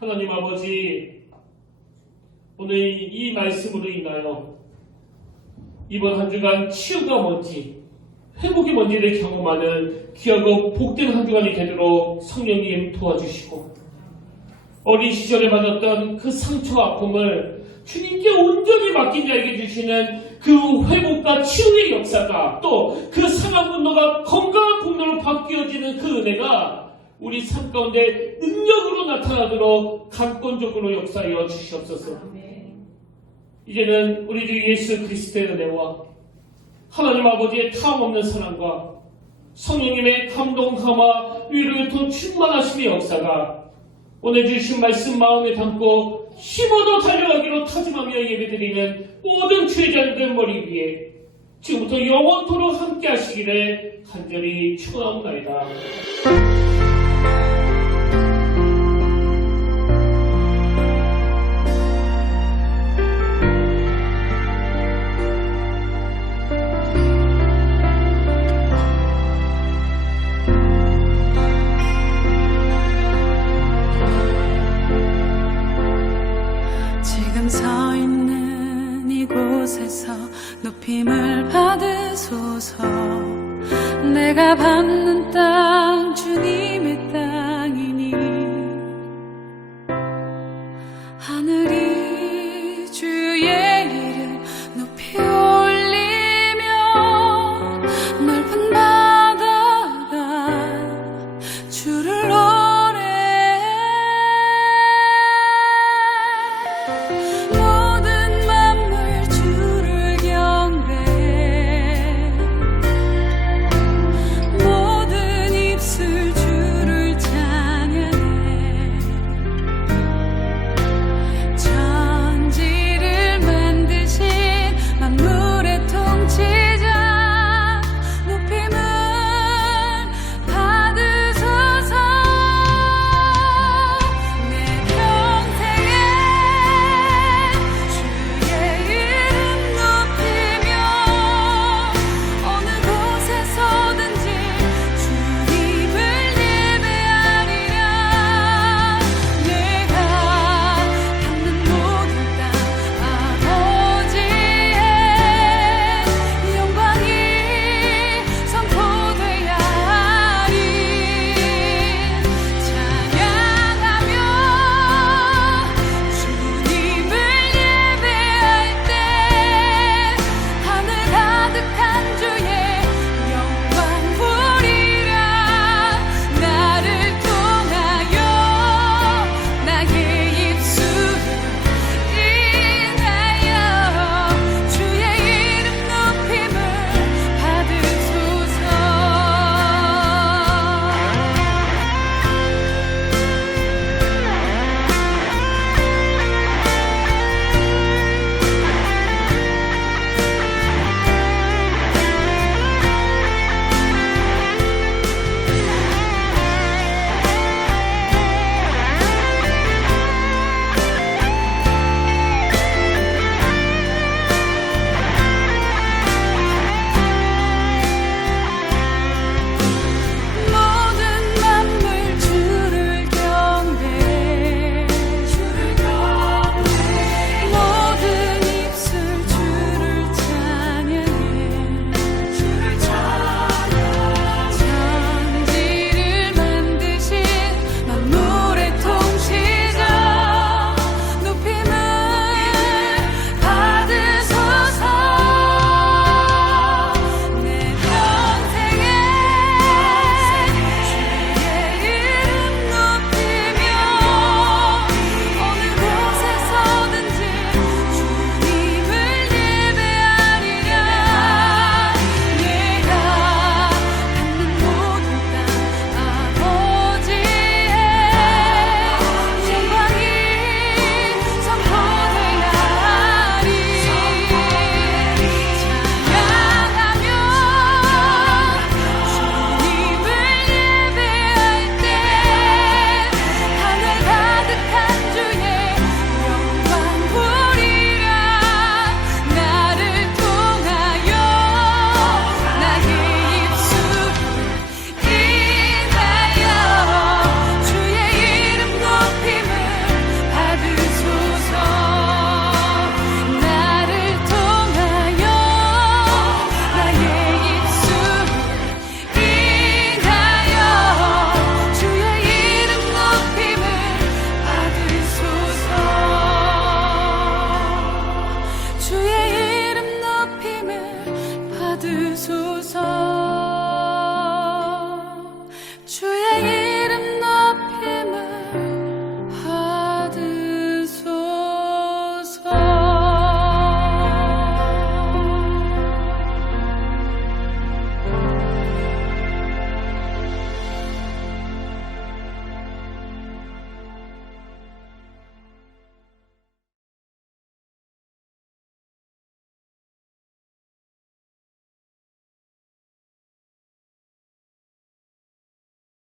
하나님 아버지, 오늘 이 말씀으로 인하여 이번 한 주간 치유가 뭔지, 회복이 뭔지를 경험하는 귀하고 복된 한 주간이 되도록 성령님 도와주시고, 어린 시절에 받았던 그 상처와 아픔을 주님께 온전히 맡긴 자에게 주시는 그 회복과 치유의 역사가, 또 그 상한 분노가 건강한 분노로 바뀌어지는 그 은혜가 우리 삶 가운데 능력으로 나타나도록 강권적으로 역사하여 주시옵소서. 이제는 우리 주 예수 그리스도의 은혜와 하나님 아버지의 탐없는 사랑과 성령님의 감동함과 위로의 더 충만하심의 역사가 오늘 주신 말씀 마음에 담고 힘어도 달려가기로 다짐하며 예배드리는 모든 주의자들 머리 위에 지금부터 영원토록 함께 하시기를 간절히 축원하옵나이다. 지금 서 있는 이곳에서 높임을 받으소서. 내가 밟는 땅 주님의